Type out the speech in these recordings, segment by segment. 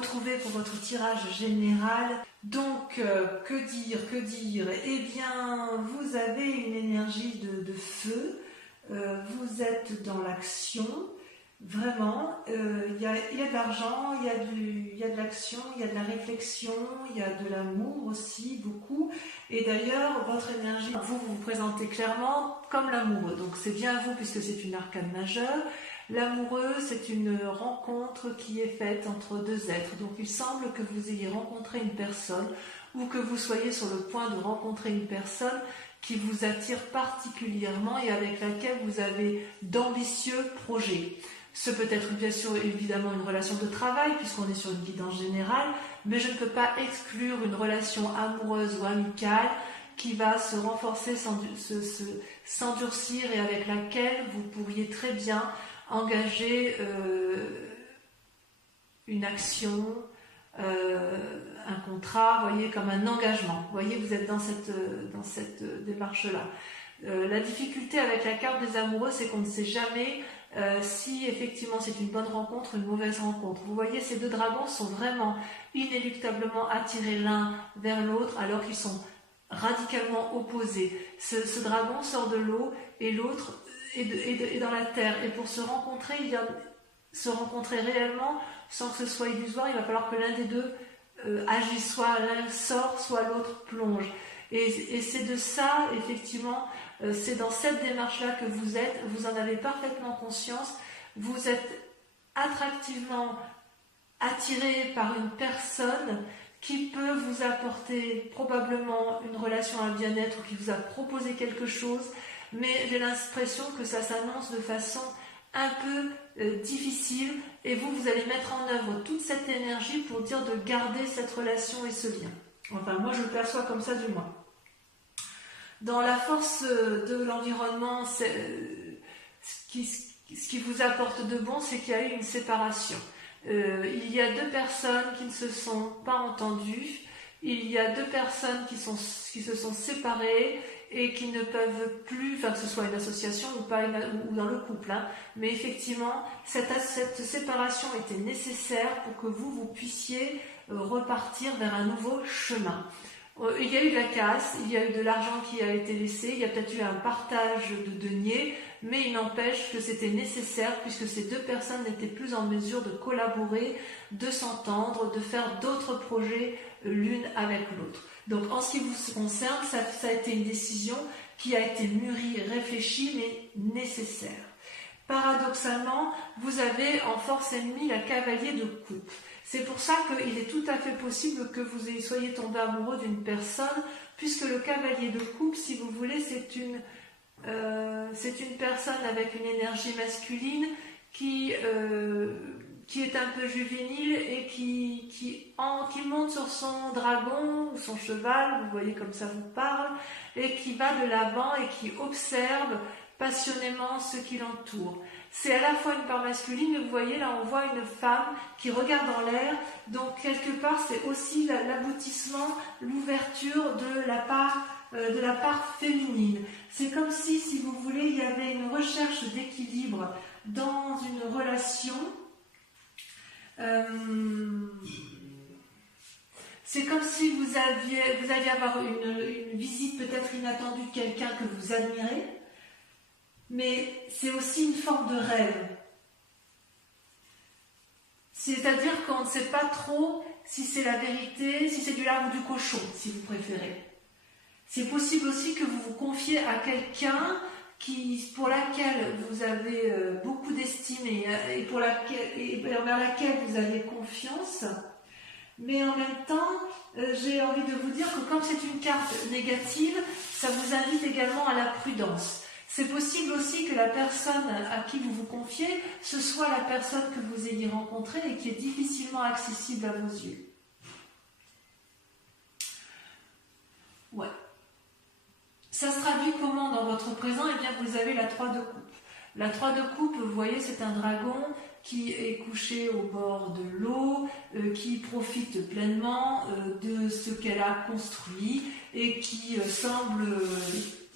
retrouver pour votre tirage général. Donc, que dire? Eh bien, vous avez une énergie de feu, vous êtes dans l'action, vraiment, il y a de l'argent, il y a de l'action, il y a de la réflexion, il y a de l'amour aussi, beaucoup. Et d'ailleurs, votre énergie, vous vous présentez clairement comme l'amoureux. Donc c'est bien vous puisque c'est une arcane majeure. L'amoureux, c'est une rencontre qui est faite entre deux êtres. Donc il semble que vous ayez rencontré une personne ou que vous soyez sur le point de rencontrer une personne qui vous attire particulièrement et avec laquelle vous avez d'ambitieux projets. Ce peut être bien sûr évidemment une relation de travail puisqu'on est sur une guidance générale, mais je ne peux pas exclure une relation amoureuse ou amicale qui va se renforcer, s'endurcir et avec laquelle vous pourriez très bien engager une action, un contrat, voyez, comme un engagement. Vous voyez, vous êtes dans cette démarche-là. La difficulté avec la carte des amoureux, c'est qu'on ne sait jamais si effectivement c'est une bonne rencontre ou une mauvaise rencontre. Vous voyez, ces deux dragons sont vraiment inéluctablement attirés l'un vers l'autre alors qu'ils sont radicalement opposés. Ce dragon sort de l'eau et l'autre est dans la terre. Et pour se rencontrer, se rencontrer réellement sans que ce soit illusoire, il va falloir que l'un des deux agisse, soit l'un sort, soit l'autre plonge. Et c'est de ça, effectivement, c'est dans cette démarche-là que vous êtes, vous en avez parfaitement conscience, vous êtes attractivement attiré par une personne qui peut vous apporter probablement une relation à bien-être ou qui vous a proposé quelque chose, mais j'ai l'impression que ça s'annonce de façon un peu difficile et vous allez mettre en œuvre toute cette énergie pour dire de garder cette relation et ce lien. Enfin, moi je le perçois comme ça du moins. Dans la force de l'environnement, ce qui vous apporte de bon, c'est qu'il y a eu une séparation. Il y a deux personnes qui ne se sont pas entendues, il y a deux personnes qui se sont séparées et qui ne peuvent plus, enfin que ce soit une association ou pas ou dans le couple, hein, mais effectivement cette séparation était nécessaire pour que vous puissiez repartir vers un nouveau chemin. Il y a eu de la casse, il y a eu de l'argent qui a été laissé, il y a peut-être eu un partage de deniers, mais il n'empêche que c'était nécessaire puisque ces deux personnes n'étaient plus en mesure de collaborer, de s'entendre, de faire d'autres projets l'une avec l'autre. Donc en ce qui vous concerne, ça a été une décision qui a été mûrie, réfléchie, mais nécessaire. Paradoxalement, vous avez en force ennemie la cavalier de coupe. C'est pour ça qu'il est tout à fait possible que vous soyez tombé amoureux d'une personne, puisque le cavalier de coupe, si vous voulez, c'est une personne avec une énergie masculine qui est un peu juvénile et qui monte sur son dragon ou son cheval, vous voyez comme ça vous parle, et qui va de l'avant et qui observe passionnément ce qui l'entoure. C'est à la fois une part masculine, mais vous voyez là on voit une femme qui regarde en l'air, donc quelque part c'est aussi l'aboutissement, l'ouverture de la part féminine. C'est comme si vous voulez, il y avait une recherche d'équilibre dans une relation. C'est comme si vous alliez avoir une visite peut-être inattendue de quelqu'un que vous admirez, mais c'est aussi une forme de rêve. C'est-à-dire qu'on ne sait pas trop si c'est la vérité, si c'est du lard ou du cochon, si vous préférez. C'est possible aussi que vous vous confiez à quelqu'un pour laquelle vous avez beaucoup d'estime et vers laquelle vous avez confiance, mais en même temps, j'ai envie de vous dire que comme c'est une carte négative, ça vous invite également à la prudence. C'est possible aussi que la personne à qui vous vous confiez, ce soit la personne que vous ayez rencontrée et qui est difficilement accessible à vos yeux. Ouais. Ça se traduit comment dans votre présent? Eh bien, vous avez la 3 de coupe. La 3 de coupe, vous voyez, c'est un dragon qui est couché au bord de l'eau, qui profite pleinement de ce qu'elle a construit et qui semble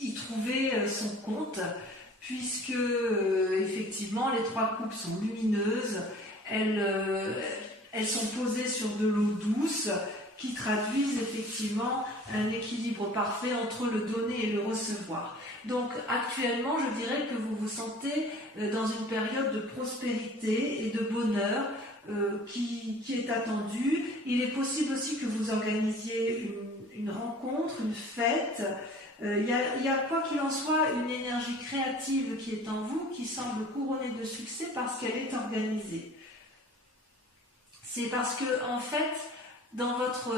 y trouver son compte, puisque effectivement les 3 coupes sont lumineuses, elles elles sont posées sur de l'eau douce qui traduisent effectivement un équilibre parfait entre le donner et le recevoir. Donc actuellement, je dirais que vous vous sentez dans une période de prospérité et de bonheur qui est attendue. Il est possible aussi que vous organisiez une rencontre, une fête. Il y a quoi qu'il en soit une énergie créative qui est en vous, qui semble couronnée de succès parce qu'elle est organisée. C'est parce que, en fait, dans votre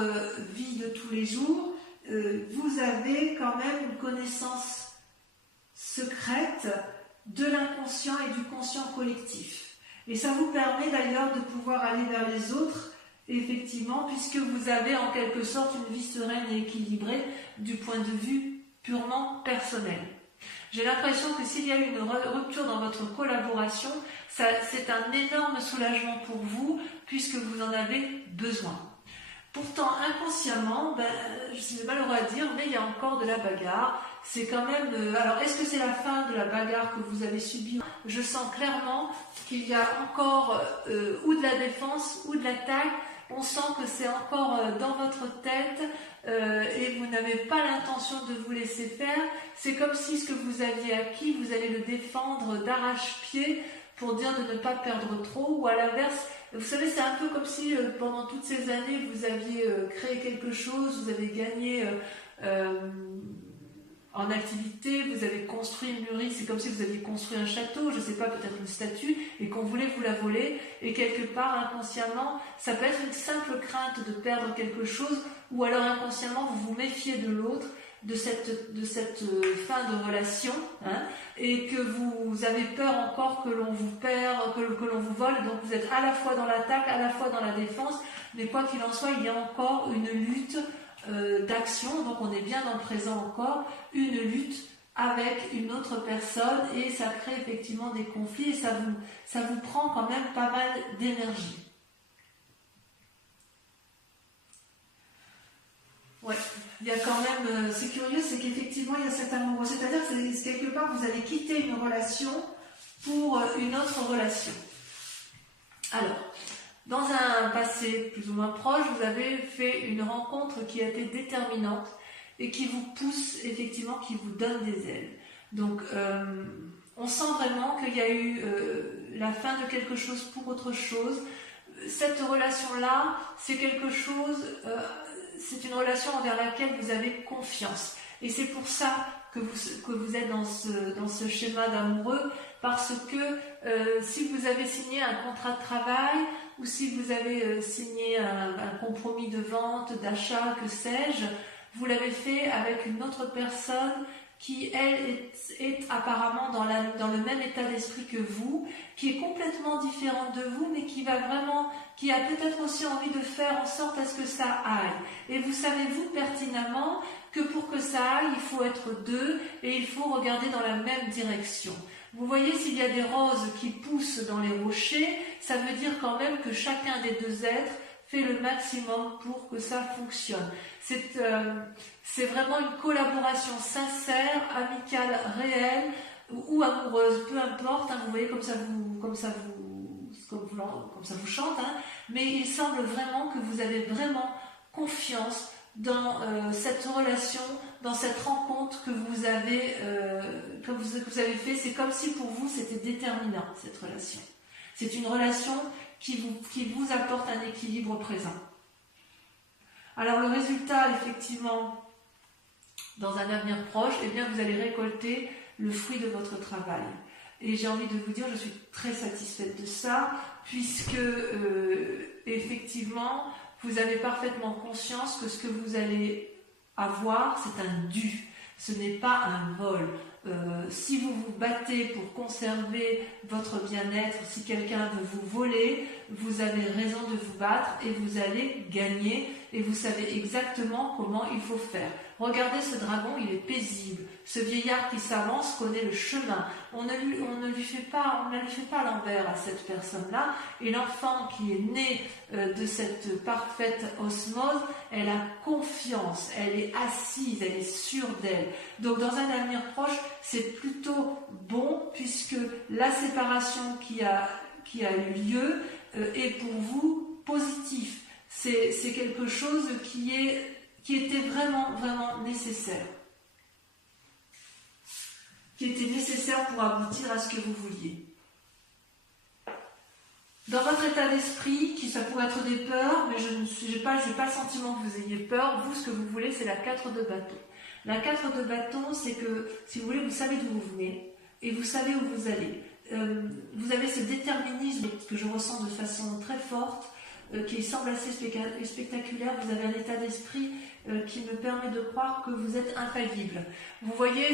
vie de tous les jours, vous avez quand même une connaissance secrète de l'inconscient et du conscient collectif. Et ça vous permet d'ailleurs de pouvoir aller vers les autres, effectivement, puisque vous avez en quelque sorte une vie sereine et équilibrée du point de vue purement personnel. J'ai l'impression que s'il y a eu une rupture dans votre collaboration, c'est un énorme soulagement pour vous, puisque vous en avez besoin. Pourtant, inconsciemment, c'est malheureux à dire, mais il y a encore de la bagarre. C'est quand même... alors, est-ce que c'est la fin de la bagarre que vous avez subie? Je sens clairement qu'il y a encore ou de la défense ou de l'attaque. On sent que c'est encore dans votre tête et vous n'avez pas l'intention de vous laisser faire. C'est comme si ce que vous aviez acquis, vous allez le défendre d'arrache-pied pour dire de ne pas perdre trop, ou à l'inverse, vous savez, c'est un peu comme si pendant toutes ces années, vous aviez créé quelque chose, vous avez gagné en activité, vous avez construit, mûri, c'est comme si vous aviez construit un château, je ne sais pas, peut-être une statue, et qu'on voulait vous la voler, et quelque part, inconsciemment, ça peut être une simple crainte de perdre quelque chose, ou alors inconsciemment, vous vous méfiez de l'autre, de cette fin de relation, hein, et que vous avez peur encore que l'on vous perd, que l'on vous vole, donc vous êtes à la fois dans l'attaque, à la fois dans la défense, mais quoi qu'il en soit, il y a encore une lutte d'action, donc on est bien dans le présent encore, une lutte avec une autre personne, et ça crée effectivement des conflits, et ça vous prend quand même pas mal d'énergie. Ouais, il y a quand même, c'est curieux, c'est qu'effectivement il y a cet amour, c'est-à-dire que quelque part vous allez quitter une relation pour une autre relation. Alors, dans un passé plus ou moins proche, vous avez fait une rencontre qui a été déterminante et qui vous pousse effectivement, qui vous donne des ailes. Donc, on sent vraiment qu'il y a eu la fin de quelque chose pour autre chose. Cette relation-là, c'est quelque chose... c'est une relation envers laquelle vous avez confiance. Et c'est pour ça que vous êtes dans ce schéma d'amoureux, parce que si vous avez signé un contrat de travail, ou si vous avez signé un compromis de vente, d'achat, que sais-je, vous l'avez fait avec une autre personne qui, elle, est apparemment dans le même état d'esprit que vous, qui est complètement différente de vous, mais qui a peut-être aussi envie de faire en sorte à ce que ça aille. Et vous savez, vous, pertinemment, que pour que ça aille, il faut être deux, et il faut regarder dans la même direction. Vous voyez, s'il y a des roses qui poussent dans les rochers, ça veut dire quand même que chacun des deux êtres fait le maximum pour que ça fonctionne. C'est vraiment une collaboration sincère, amicale, réelle ou amoureuse, peu importe, hein, vous voyez comme ça vous chante, hein, mais il semble vraiment que vous avez vraiment confiance dans cette relation, dans cette rencontre que vous avez fait. C'est comme si pour vous c'était déterminant, cette relation. C'est une relation qui vous apporte un équilibre présent. Alors le résultat, effectivement, dans un avenir proche, eh bien vous allez récolter le fruit de votre travail. Et j'ai envie de vous dire, je suis très satisfaite de ça, puisque effectivement, vous avez parfaitement conscience que ce que vous allez avoir, c'est un dû. Ce n'est pas un vol. Si vous vous battez pour conserver votre bien-être, si quelqu'un veut vous voler, vous avez raison de vous battre et vous allez gagner et vous savez exactement comment il faut faire. Regardez ce dragon, il est paisible. Ce vieillard qui s'avance connaît le chemin. On ne lui fait pas l'envers à cette personne-là. Et l'enfant qui est né de cette parfaite osmose, elle a confiance, elle est assise, elle est sûre d'elle. Donc dans un avenir proche, c'est plutôt bon puisque la séparation qui a eu lieu est pour vous positif. C'est quelque chose qui était vraiment, vraiment nécessaire. Qui était nécessaire pour aboutir à ce que vous vouliez. Dans votre état d'esprit, ça pourrait être des peurs, mais je n'ai pas le sentiment que vous ayez peur. Vous, ce que vous voulez, c'est la 4 de bâton. La 4 de bâton, c'est que, si vous voulez, vous savez d'où vous venez et vous savez où vous allez. Vous avez ce déterminisme que je ressens de façon très forte, qui semble assez spectaculaire. Vous avez un état d'esprit qui me permet de croire que vous êtes infaillible. Vous voyez,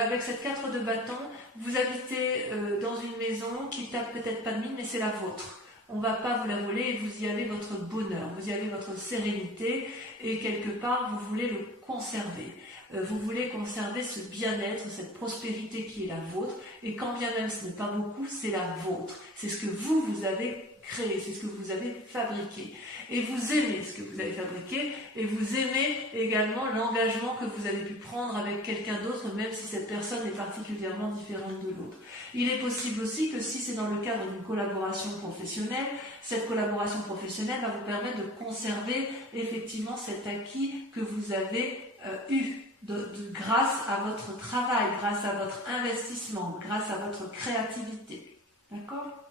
avec cette 4 de bâton, vous habitez dans une maison qui tape peut-être pas de mine, mais c'est la vôtre. On ne va pas vous la voler et vous y avez votre bonheur, vous y avez votre sérénité et quelque part, vous voulez le conserver. Vous voulez conserver ce bien-être, cette prospérité qui est la vôtre et quand bien même ce n'est pas beaucoup, c'est la vôtre. C'est ce que vous avez créé, c'est ce que vous avez fabriqué. Et vous aimez ce que vous avez fabriqué et vous aimez également l'engagement que vous avez pu prendre avec quelqu'un d'autre, même si cette personne est particulièrement différente de l'autre. Il est possible aussi que si c'est dans le cadre d'une collaboration professionnelle, cette collaboration professionnelle va vous permettre de conserver effectivement cet acquis que vous avez eu grâce à votre travail, grâce à votre investissement, grâce à votre créativité. D'accord ?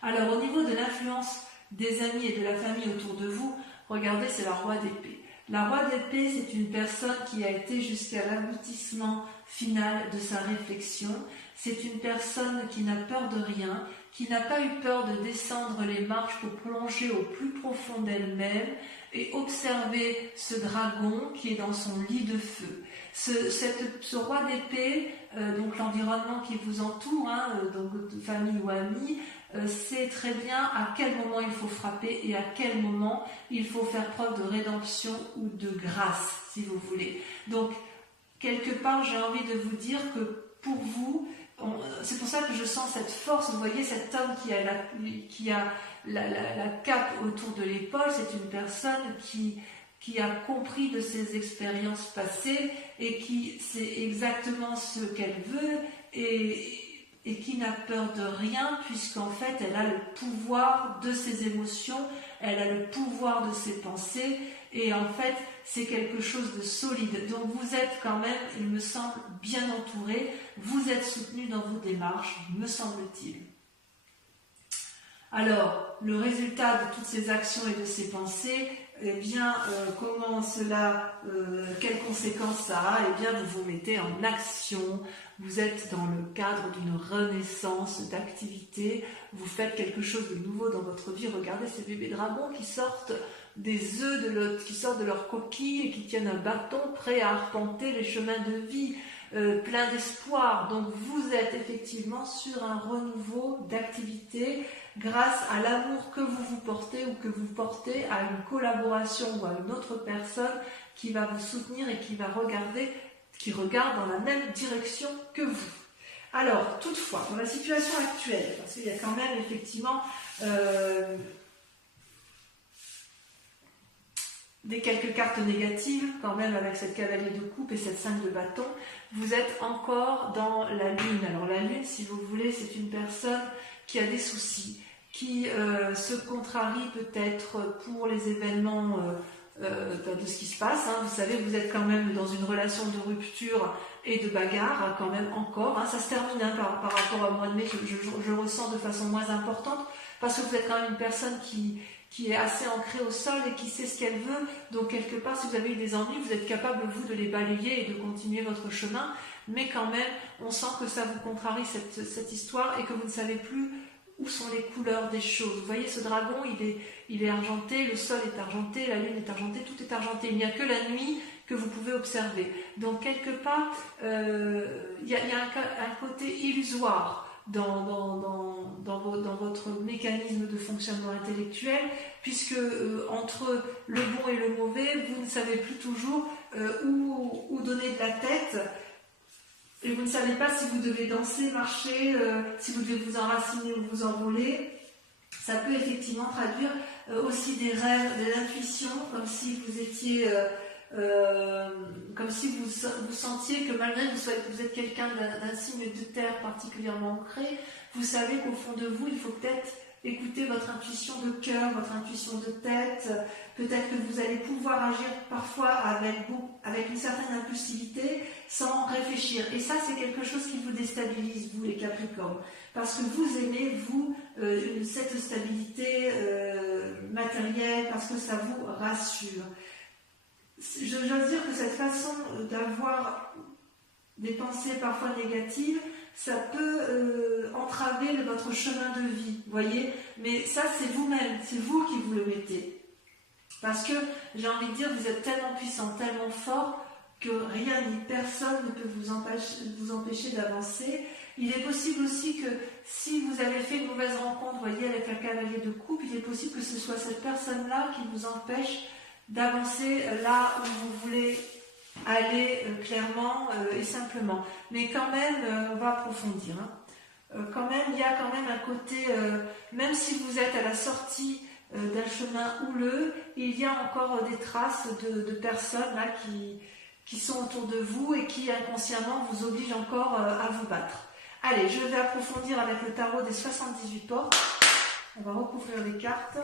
Alors, au niveau de l'influence des amis et de la famille autour de vous, regardez, c'est la roi d'épée. La roi d'épée, c'est une personne qui a été jusqu'à l'aboutissement final de sa réflexion. C'est une personne qui n'a peur de rien, qui n'a pas eu peur de descendre les marches pour plonger au plus profond d'elle-même et observer ce dragon qui est dans son lit de feu. Ce roi d'épée, donc l'environnement qui vous entoure, donc de famille ou amis, sait très bien à quel moment il faut frapper et à quel moment il faut faire preuve de rédemption ou de grâce, si vous voulez. Donc, quelque part, j'ai envie de vous dire que pour vous, c'est pour ça que je sens cette force. Vous voyez, cet homme qui a la cape autour de l'épaule, c'est une personne qui a compris de ses expériences passées et qui sait exactement ce qu'elle veut et qui n'a peur de rien, puisqu'en fait, elle a le pouvoir de ses émotions, elle a le pouvoir de ses pensées, et en fait, c'est quelque chose de solide. Donc vous êtes quand même, il me semble, bien entouré, vous êtes soutenu dans vos démarches, me semble-t-il. Alors, le résultat de toutes ces actions et de ces pensées, eh bien, comment cela, quelles conséquences ça a? Eh bien, vous vous mettez en action, vous êtes dans le cadre d'une renaissance d'activité, vous faites quelque chose de nouveau dans votre vie. Regardez ces bébés dragons qui sortent des œufs, qui sortent de leur coquille et qui tiennent un bâton prêt à arpenter les chemins de vie, plein d'espoir. Donc, vous êtes effectivement sur un renouveau d'activité grâce à l'amour que vous vous portez ou que vous portez à une collaboration ou à une autre personne qui va vous soutenir et qui regarde dans la même direction que vous. Alors, toutefois, dans la situation actuelle, parce qu'il y a quand même effectivement quelques cartes négatives, quand même avec cette cavalier de coupe et cette 5 de bâton, vous êtes encore dans la lune. Alors la lune, si vous voulez, c'est une personne qui a des soucis, qui se contrarie peut-être pour les événements de ce qui se passe. Vous savez, vous êtes quand même dans une relation de rupture et de bagarre, quand même encore. Ça se termine par rapport au mois de mai, je ressens de façon moins importante, parce que vous êtes quand même une personne qui est assez ancrée au sol et qui sait ce qu'elle veut. Donc quelque part, si vous avez eu des ennuis, vous êtes capable, vous, de les balayer et de continuer votre chemin. Mais quand même, on sent que ça vous contrarie cette histoire et que vous ne savez plus où sont les couleurs des choses. Vous voyez, ce dragon, il est argenté, le sol est argenté, la lune est argentée, tout est argenté. Il n'y a que la nuit que vous pouvez observer. Donc quelque part, il y a un côté illusoire dans votre mécanisme de fonctionnement intellectuel, puisque entre le bon et le mauvais, vous ne savez plus toujours où donner de la tête, et vous ne savez pas si vous devez danser, marcher, si vous devez vous enraciner ou vous envoler. Ça peut effectivement traduire aussi des rêves, des intuitions, comme si vous étiez... comme si vous sentiez que malgré que vous êtes quelqu'un d'un signe de terre particulièrement ancré, vous savez qu'au fond de vous, il faut peut-être écouter votre intuition de cœur, votre intuition de tête. Peut-être que vous allez pouvoir agir parfois avec une certaine impulsivité sans réfléchir. Et ça, c'est quelque chose qui vous déstabilise, vous les Capricornes. Parce que vous aimez, vous, cette stabilité matérielle, parce que ça vous rassure. J'ose dire que cette façon d'avoir des pensées parfois négatives, ça peut entraver votre chemin de vie, voyez. Mais ça, c'est vous-même, c'est vous qui vous le mettez. Parce que, j'ai envie de dire, vous êtes tellement puissant, tellement fort, que rien ni personne ne peut vous empêcher d'avancer. Il est possible aussi que, si vous avez fait une mauvaise rencontre, voyez, avec un cavalier de coupe, il est possible que ce soit cette personne-là qui vous empêche d'avancer là où vous voulez aller clairement et simplement. Mais quand même, on va approfondir. Quand même, il y a quand même un côté, même si vous êtes à la sortie d'un chemin houleux, il y a encore des traces de personnes là qui sont autour de vous et qui inconsciemment vous obligent encore à vous battre. Allez, je vais approfondir avec le tarot des 78 portes. On va recouvrir les cartes.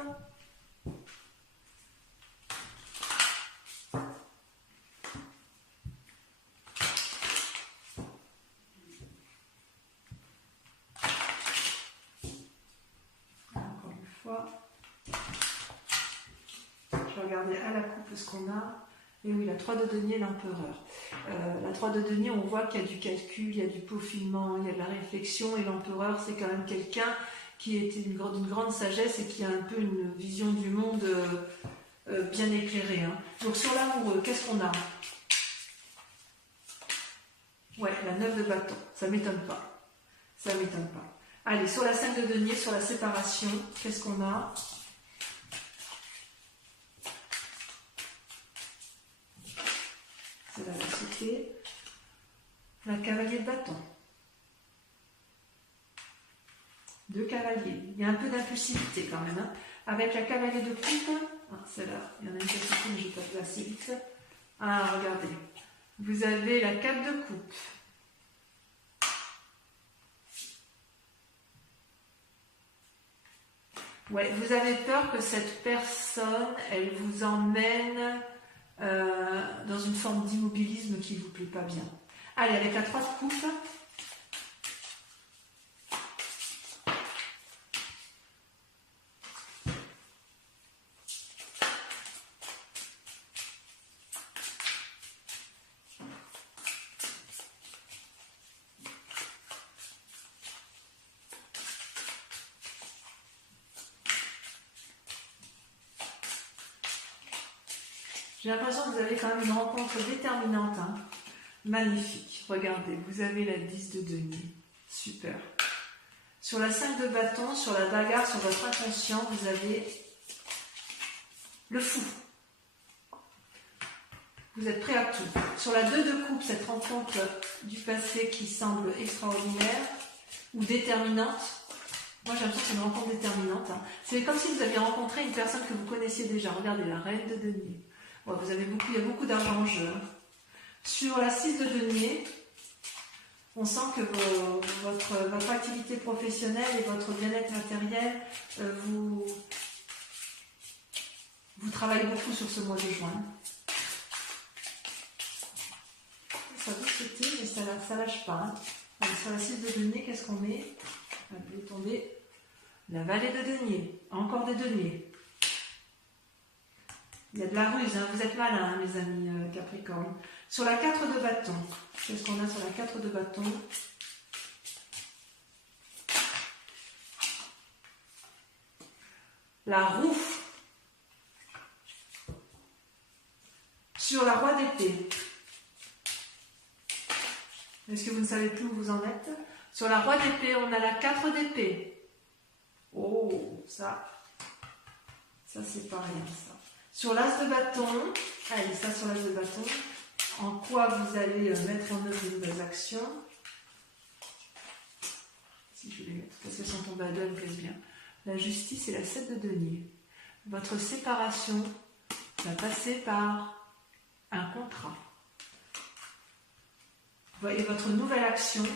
Je vais regarder à la coupe ce qu'on a. Et oui, la 3 de denier, l'empereur. La 3 de denier, on voit qu'il y a du calcul, il y a du peaufinement, il y a de la réflexion. Et l'empereur, c'est quand même quelqu'un qui est d'une grande sagesse et qui a un peu une vision du monde bien éclairée. Donc sur l'amoureux, qu'est-ce qu'on a? Ouais, la 9 de bâton. Ça ne m'étonne pas. Ça ne m'étonne pas. Allez, sur la 5 de denier, sur la séparation, qu'est-ce qu'on a? C'est la lassitude. La cavalier de bâton. 2 cavaliers. Il y a un peu d'impulsivité quand même. Avec la cavalier de coupe, celle-là, il y en a une petite, mais je ne vais pas placer vite. Ah, regardez. Vous avez la 4 de coupe. Ouais, vous avez peur que cette personne, elle vous emmène dans une forme d'immobilisme qui ne vous plaît pas bien. Allez, avec la 3 de coupe. J'ai l'impression que vous avez quand même une rencontre déterminante. Magnifique. Regardez, vous avez la 10 de denier. Super. Sur la 5 de bâton, sur la bagarre, sur votre inconscient, vous avez le fou. Vous êtes prêt à tout. Sur la 2 de coupe, cette rencontre du passé qui semble extraordinaire ou déterminante. Moi, j'ai l'impression que c'est une rencontre déterminante. C'est comme si vous aviez rencontré une personne que vous connaissiez déjà. Regardez, la reine de denier. Ouais, il y a beaucoup d'argent en jeu. Sur la 6 de denier, on sent que votre activité professionnelle et votre bien-être matériel, vous travaillez beaucoup sur ce mois de juin. Ça vous sauter, mais ça ne lâche pas. Allez, sur la 6 de denier, qu'est-ce qu'on met? Allez, tombez. La vallée de denier. Encore des deniers. Il y a de la ruse, vous êtes malins, mes amis Capricorne. Sur la 4 de bâton, qu'est-ce qu'on a sur la 4 de bâton? La roue. Sur la roi d'épée. Est-ce que vous ne savez plus où vous en êtes? Sur la roi d'épée, on a la 4 d'épée. Oh, ça c'est pas rien, ça. Sur l'as de bâton, allez, ça sur l'as de bâton, en quoi vous allez mettre en œuvre de nouvelles actions. Si je vais les mettre, parce qu'elles sont tombées à deux, elles me plaisent bien. La justice et la 7 de denier. Votre séparation va passer par un contrat. Et votre nouvelle action,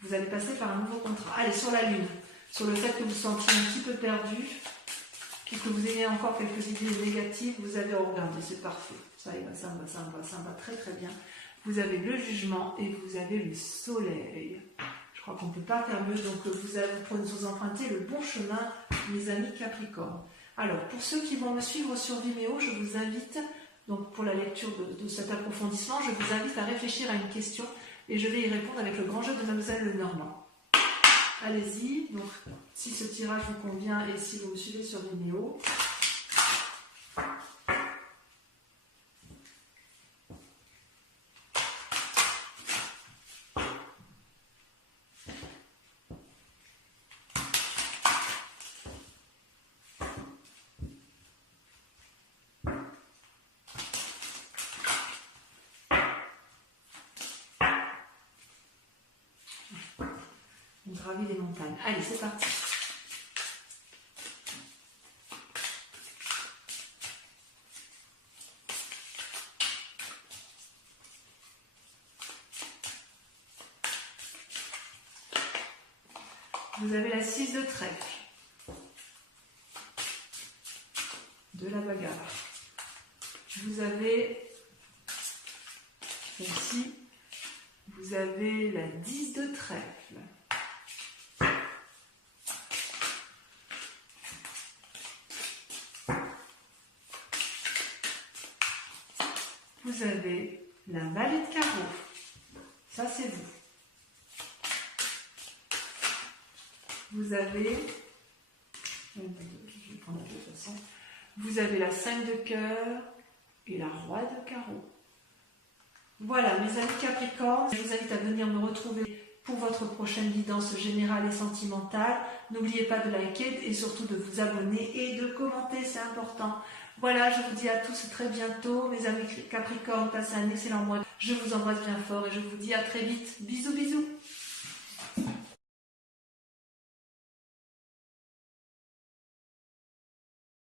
vous allez passer par un nouveau contrat. Allez, sur la lune. sur le fait que vous vous sentiez un petit peu perdu, puis que vous ayez encore quelques idées négatives, vous avez regardé, c'est parfait. Ça y va, ça me va, ça me va, ça me va très très bien. Vous avez le jugement et vous avez le soleil. Je crois qu'on ne peut pas faire mieux, donc vous empruntez le bon chemin, mes amis Capricorne. Alors, pour ceux qui vont me suivre sur Vimeo, je vous invite, donc pour la lecture de cet approfondissement, je vous invite à réfléchir à une question et je vais y répondre avec le grand jeu de Mademoiselle Lenormand. Allez-y, donc si ce tirage vous convient et si vous me suivez sur Vimeo. On gravit les montagnes. Allez, c'est parti. Vous avez la 6 de trèfle, de la bagarre. Vous avez celle-ci, vous avez la 10 de trèfle. Vous avez la vallée de carreau. Ça, c'est vous. Vous avez, je vais prendre de toute façon, vous avez la 5 de cœur et la roi de carreau. Voilà, mes amis Capricorne, je vous invite à venir me retrouver pour votre prochaine guidance générale et sentimentale. N'oubliez pas de liker et surtout de vous abonner et de commenter, c'est important. Voilà, je vous dis à tous très bientôt. Mes amis Capricorne, passez un excellent mois. Je vous embrasse bien fort et je vous dis à très vite. Bisous, bisous.